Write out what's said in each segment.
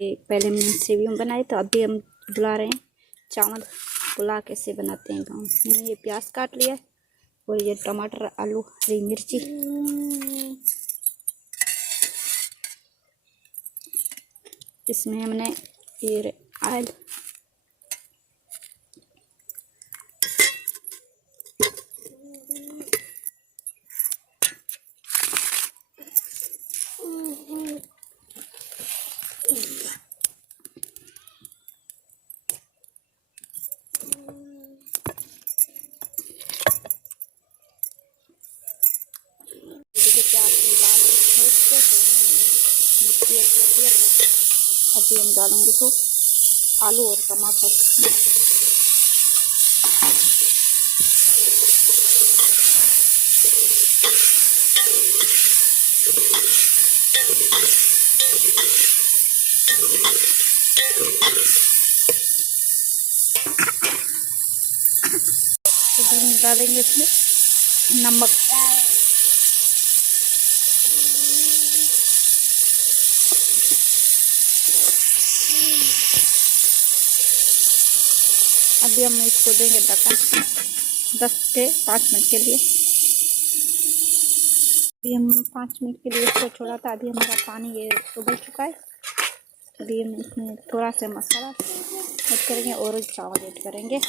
पहले हमने सेवियों बनाए तो अभी हम बुला रहे हैं चावल। पुलाव कैसे बनाते हैं गाँव में। ये प्याज काट लिया और ये टमाटर, आलू, हरी मिर्ची। इसमें हमने ये ऑयल, अभी हम डालेंगे तो आलू और टमाटर। डालेंगे इसमें नमक, अभी हम इसको देंगे ढक्कन 10 से 5 मिनट के लिए। अभी हम 5 मिनट के लिए इसको छोड़ा था। अभी हमारा पानी ये उबल चुका है। अभी हम इसमें थोड़ा सा मसाला ऐड करेंगे और चावल ऐड करेंगे।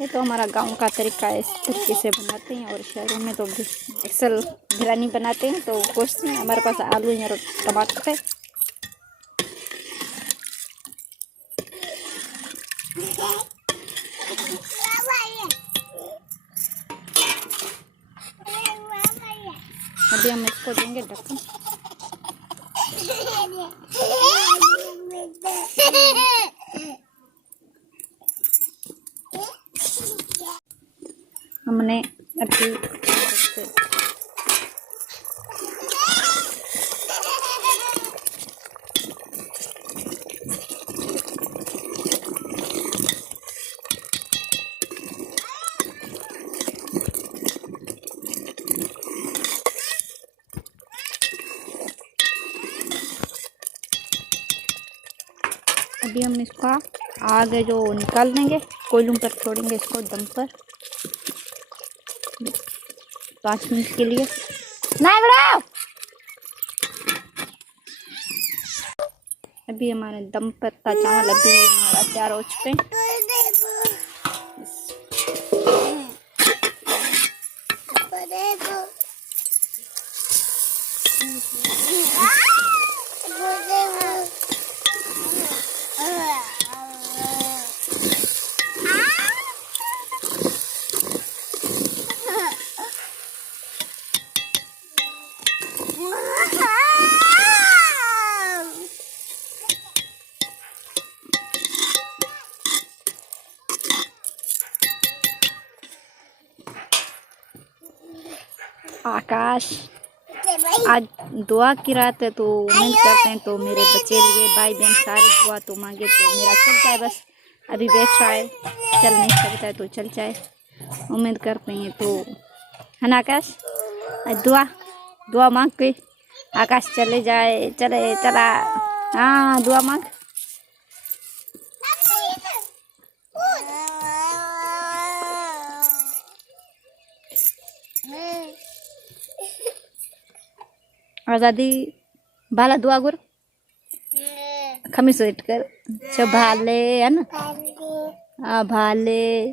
ये तो हमारा गांव का तरीका है, इस तरीके से बनाते हैं। और शहरों में तो अक्सर बिरयानी बनाते हैं तो गोश्त में हमारे पास आलू और टमाटर है। अभी हम इसको देंगे ढक्कन। हमने अभी हम इसका आगे जो निकाल देंगे, कोयलों पर छोड़ेंगे इसको दम पर 5 मिनट के लिए। नहीं बढ़ाओ। अभी हमारे दम पत्ता चावल अभी हमारा तैयार हो चुके हैं। आकाश आज दुआ की रात है तो उम्मीद करते हैं तो मेरे बच्चे लिए भाई बहन सारे दुआ तो मांगे तो मेरा चल जाए। बस अभी बैठ रहा है, चल नहीं सकता है तो चल जाए, उम्मीद करते हैं तो है ना आकाश। दुआ मांग के आकाश चले जाए, चला। हाँ दुआ मांग। आज़ादी बाला दुआ गुर खमीस वेट कर चबाले है ना। भाले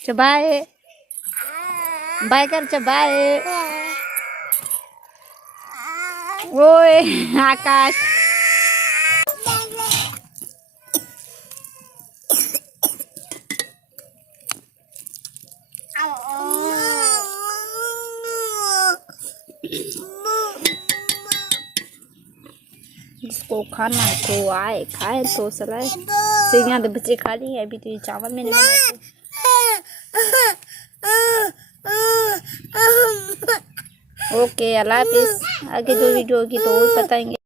चबाए बाय कर चबाए। ओए आकाश जिसको खाना है तो आए खाए तो चलाए। सेवियां तो बच्चे खा ली है, अभी तो ये चावल मैंने बनाए थे। ओके, अल्लाह हाफिज़। आगे जो वीडियो होगी तो वो बताएंगे।